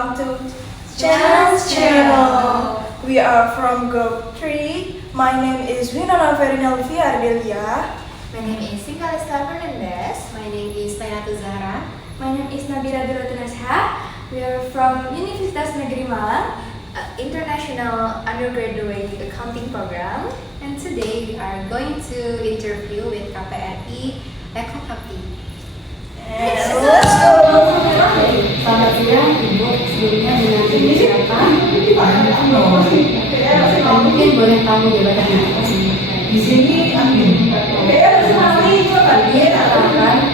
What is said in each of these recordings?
welcome to Chance Channel. We are from Group 3. My name is Winona Ferinelvi Ardelia. My name is Singalesta Fernandez. My name is Tainatu Zahra. My name is Nabila Durotunasha. We are from Universitas Negeri Malang, International Undergraduate Accounting Program. And today we are going to interview with KPRI Ekokapti. And let's go! Selamat siang Ibu, sebelumnya dengan Ibu siapa? Mungkin boleh tahu jabatannya apa sih? Di sini admin.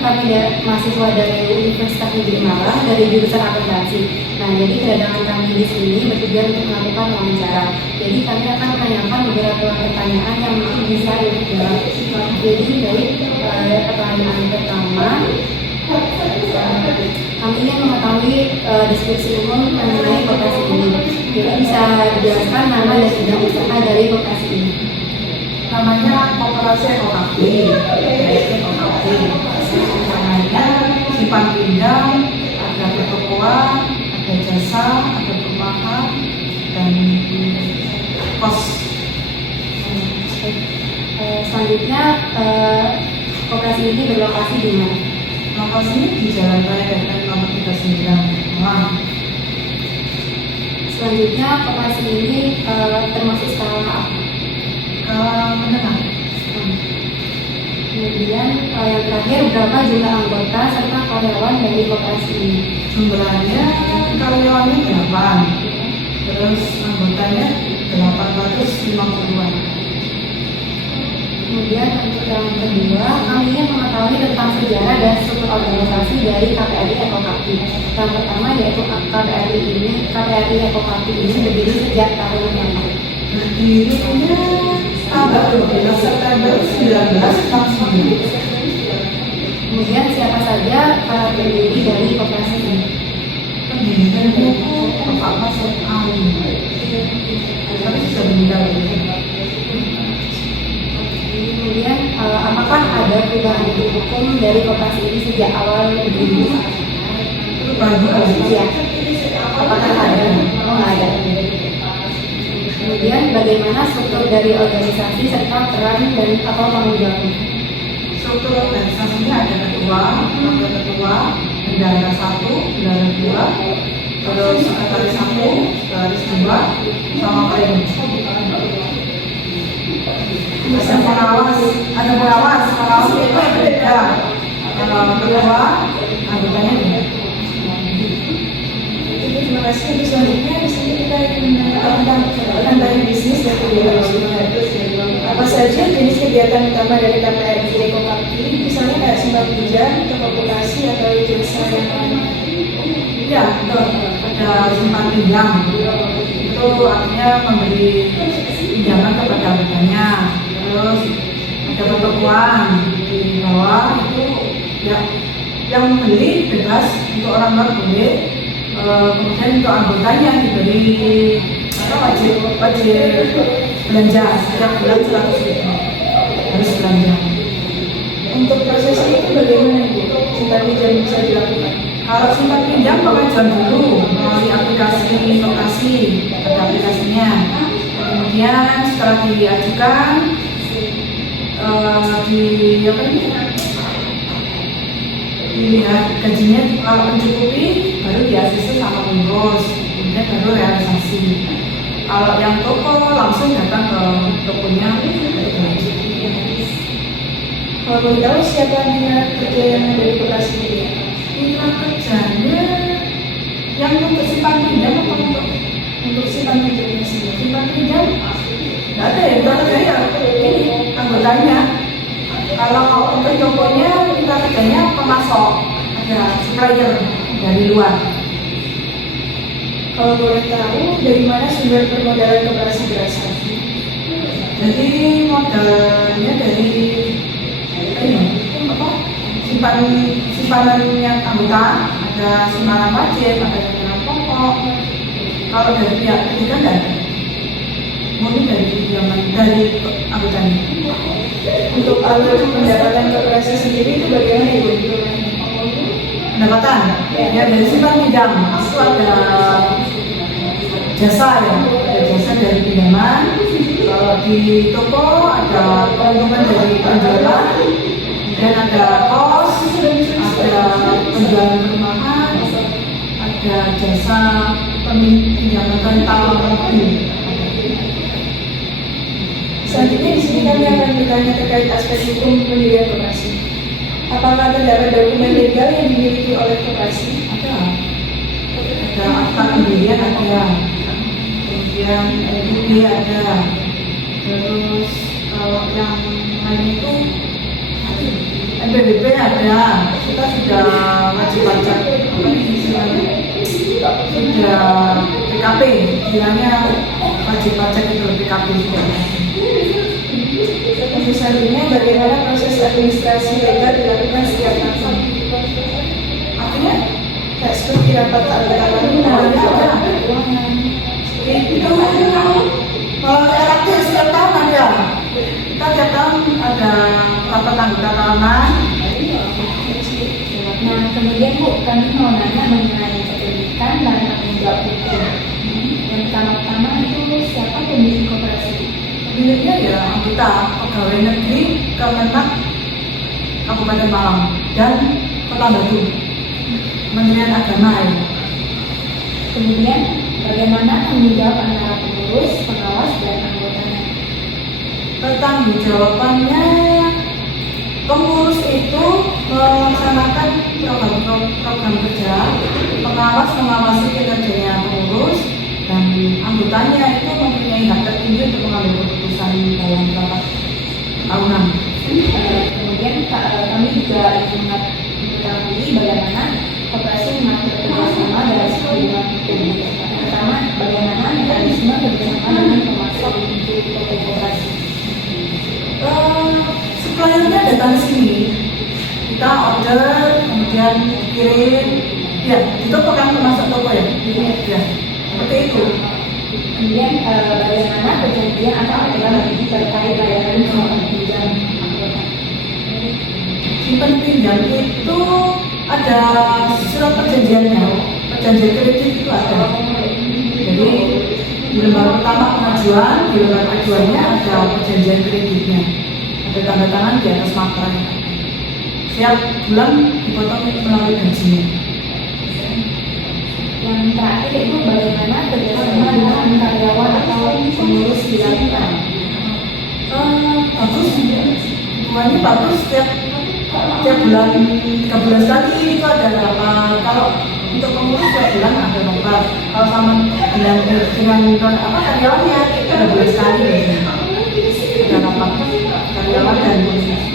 Kami mahasiswa dari Universitas Negeri Malang dari jurusan akuntansi. Nah, jadi kedatangan kami di sini bertujuan untuk melakukan wawancara. Jadi kami akan menanyakan beberapa pertanyaan yang mungkin bisa dijawab. Jadi dari pertanyaan pertama, kami ingin mengetahui deskripsi umum mengenai koperasi ini. Jadi bisa dijelaskan nama dan bidang usaha dari koperasi ini. Namanya Koperasi Ekokapti. Usahanya simpan pinjam, ada pertokoan, ada jasa, ada perumahan, dan kos. Selanjutnya, koperasi ini berlokasi di mana? Lokasinya di Jalan Raya Depok nomor 39 Malang. Selanjutnya, koperasi ini termasuk skala apa? Menengah. Kemudian yang terakhir, berapa jumlah anggota serta karyawan dari koperasi ini? Jumlahnya karyawannya 8, terus anggotanya 850-an. Kemudian untuk yang kedua, kami ingin mengetahui tentang sejarah dan struktur organisasi dari KPRI Ekokapti. Yang pertama yaitu KPRI Ekokapti ini berdiri sejak tahun berapa? Berdirinya tanggal 12 September 1969. Kemudian siapa saja para pendiri dari koperasi ini? Pendirinya Bapak Mas Alim. Tapi sudah meninggal. Kemudian apakah ada perubahan hukum dari koperasi ini sejak awal berdiri? Ya. Apakah ada? Oh, nggak ada. Kemudian bagaimana struktur dari organisasi serta peran dan atau tanggung jawabnya? Struktur organisasinya ada ketua, wakil ketua, bendahara 1, bendahara 2, terus sekretaris 1, sekretaris 2, sama pleno. Ada pengawas itu beda. Ketua, anggotanya beda. Terima kasih. Untuk selanjutnya di sini kita ingin menanyakan tentang bisnis dan kegiatan. Apa saja jenis kegiatan utama dari KPRI Ekokapti? Misalnya kayak simpan pinjam, toko koperasi atau jasa yang lain. Ya, betul. Ada simpan pinjam. Itu artinya memberi pinjaman kepada anggotanya. Terus ada pertokoan di bawah itu yang membeli bebas, untuk orang luar boleh. Kemudian untuk anggotanya diberi wajib belanja setiap bulan 100.000 harus belanja. Untuk prosesnya itu bagaimana Ibu? Simpan pinjam bisa dilakukan? Kalau simpan pinjam pengajuan dulu melalui aplikasi lokasi, ada aplikasinya. Kemudian setelah diajukan dilihat gajinya kalau mencukupi, baru di ACC sama pengurus, kemudian baru realisasi. Kalau yang toko langsung datang ke tokonya. Kalau boleh tahu siapa mitra kerja yang ada di koperasi ini? Mitra kerjanya yang untuk simpan pinjam atau untuk simpan pinjamnya sendiri? simpan pinjam? Nggak ada ya, mitra kerjanya ya ini anggotanya. Kalau untuk tokonya mitra kerjanya pemasok, ada supplier dari luar. Kalau boleh tahu dari mana sumber permodalan koperasi berasal? Jadi modalnya dari simpanannya anggota, ada simpanan wajib, ada simpanan pokok. Kalau dari pihak ketiga enggak ada, murni dari anggotanya. Untuk alur pendapatan koperasi sendiri itu bagaimana Ibu? pendapatan. Ya dari simpan pinjam itu ada jasa ya, ada jasa dari pinjaman. Kalau di toko ada keuntungan dari penjualan, kemudian ada kos, ada penjualan perumahan, ada jasa pinjaman rental mobil. Selanjutnya di sini kami akan bertanya terkait aspek hukum pendirian koperasi. Apakah terdapat dokumen legal yang dimiliki oleh koperasi? Ada akta pendirian ada, kemudian NIB ada, terus kalau yang lain itu NPWP ada, kita sudah wajib pajak, sudah PKP, bilangnya wajib pajak itu PKP sudah. Untuk selanjutnya, bagaimana proses administrasi legal dilakukan setiap tahun? Artinya Kayak seperti rapat anggota ada. keuangan. Itu kalau relatif setiap tahun ada. Kita tiap tahun ada rapat anggota tahunan. Nah, kemudian Bu, kami mau nanya mengenai kepemilikan dan tanggung jawab hukum. Yang pertama-tama itu siapa pemilik koperasi? Pemiliknya ya anggota pegawai negeri Kemenak Kabupaten Malang dan Kota Batu, Kementerian Agama ya. Kemudian, bagaimana tanggung jawab antara pengurus, pengawas, dan anggotanya? Pertanggung jawabannya pengurus itu melaksanakan program kerja, pengawas mengawasi kinerjanya pengurus, dan anggotanya itu mempunyai hak tertinggi untuk mengambil keputusan dalam rapat tahunan. Kemudian kami juga ingin mengetahui bagaimana koperasi mengatur kerjasama dalam hubungan hukum. Pertama, bagaimana mekanisme kerjasama dengan pemasok untuk toko koperasi? Suppliernya datang ke sini, kita order, kemudian kirim, ya itu pegang termasuk toko ya, ya seperti itu. Kemudian bagaimana perjanjian atau aturan terkait layanan simpan pinjam anggota? Simpan pinjam itu ada surat perjanjiannya, perjanjian kredit itu ada. Jadi di lembar pertama pengajuan, di lembar keduanya ada perjanjian kreditnya, ada tanda tangan di atas materai. Setiap bulan dipotong melalui gajinya. Yang terakhir itu bagaimana kerjasama dengan karyawan atau pengurus dilakukan? Bagus, hubungannya bagus. Setiap bulan, 3 bulan sekali itu ada rapat. Kalau untuk pengurus setiap bulan ada rapat. Kalau sama dengan karyawannya itu ada bulan sekali biasanya. Ada rapat karyawan dan pengurus.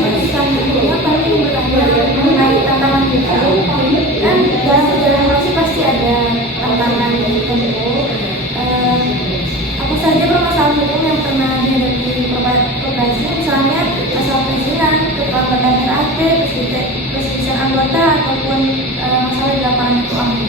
Selanjutnya kami bertanya mengenai tantangan kita. Kan dalam perjalanan koperasi pasti ada tantangan yang ditempuh. Apa saja permasalahan hukum yang pernah dihadapi koperasi, misalnya masalah perizinan, keterlambatan RAP, perselisihan anggota, ataupun masalah di lapangan keuangan.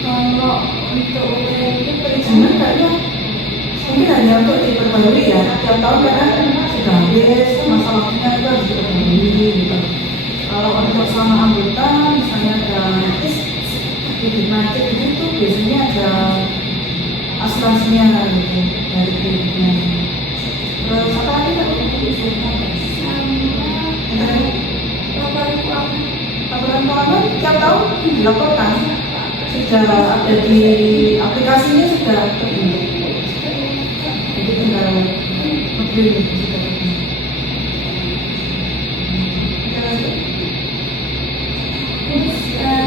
Kalau untuk itu Perizinan kayaknya mungkin hanya untuk diperbarui ya. Tiap tahun karena sudah habis, masalahnya itu harus diperbarui gitu. Kalau untuk sama anggota, misalnya ada kredit macet itu biasanya ada asuransinya gitu dari kreditnya. Terus apa lagi kan? Laporan keuangan tiap tahun dilaporkan, sudah ada di aplikasinya sudah terbuka. Jadi tinggal mobil itu sudah terbuka. Terus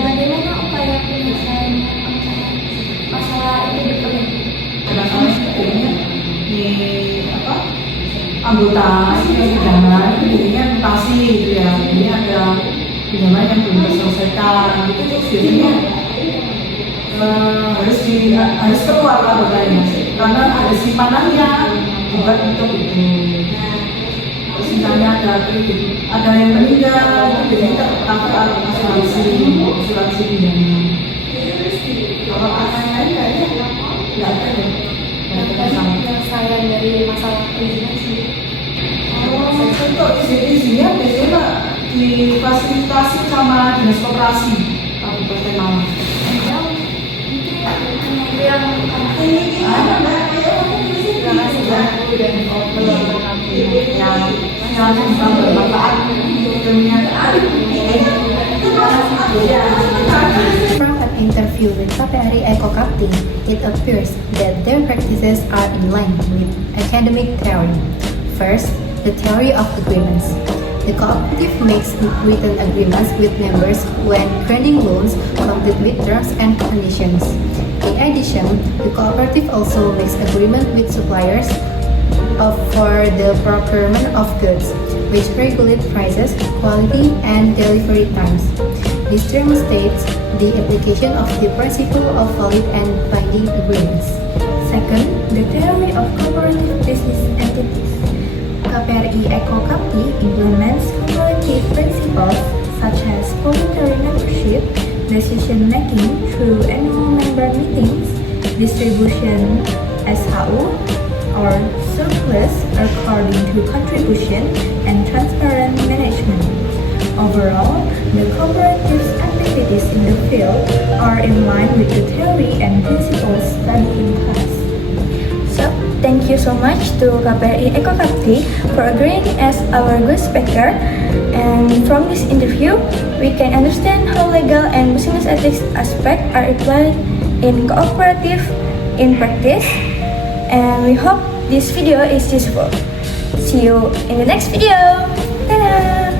bagaimana upaya penyelesaian masalah itu berikutnya? Kadang-kadang sepertinya di anggota pinjaman biasanya mutasi gitu ya. Ini ada pinjaman yang belum terselesaikan. Itu biasanya harus keluar anggotanya karena ada simpanannya buat untuk itu. Misalnya ada kredit, ada yang meninggal, itu biasanya tercover asuransi pinjaman. Kalau yang lain kayaknya nggak ada deh. Penyelesaian dari masalah perizinan sih. Untuk izinnya biasanya difasilitasi sama dinas koperasi Kabupaten Malang. Terima kasih Mbak udah meluangkan waktunya. Yang bisa bermanfaat untuk dunia. From an interview with KPRI Ekokapti, it appears that their practices are in line with academic theory. First, the theory of agreements. The cooperative makes written agreements with members when granting loans complete with terms and conditions. In addition, the cooperative also makes agreement with suppliers for the procurement of goods, which regulate prices, quality, and delivery times. This term states the application of the principle of valid and binding agreements. Second, the theory of cooperative business entities. KPRI Ekokapti implements cooperative principles such as voluntary membership, decision making through annual member meetings, distribution SHU or surplus according to contribution, and transparent management. Overall, the cooperative's activities in the field are in line with the theory and principles studied in class. So, thank you so much to KPRI Ekokapti for agreeing as our guest speaker. And from this interview, we can understand how legal and business ethics aspects are applied in cooperative in practice. And we hope this video is useful. See you in the next video. Ta-da!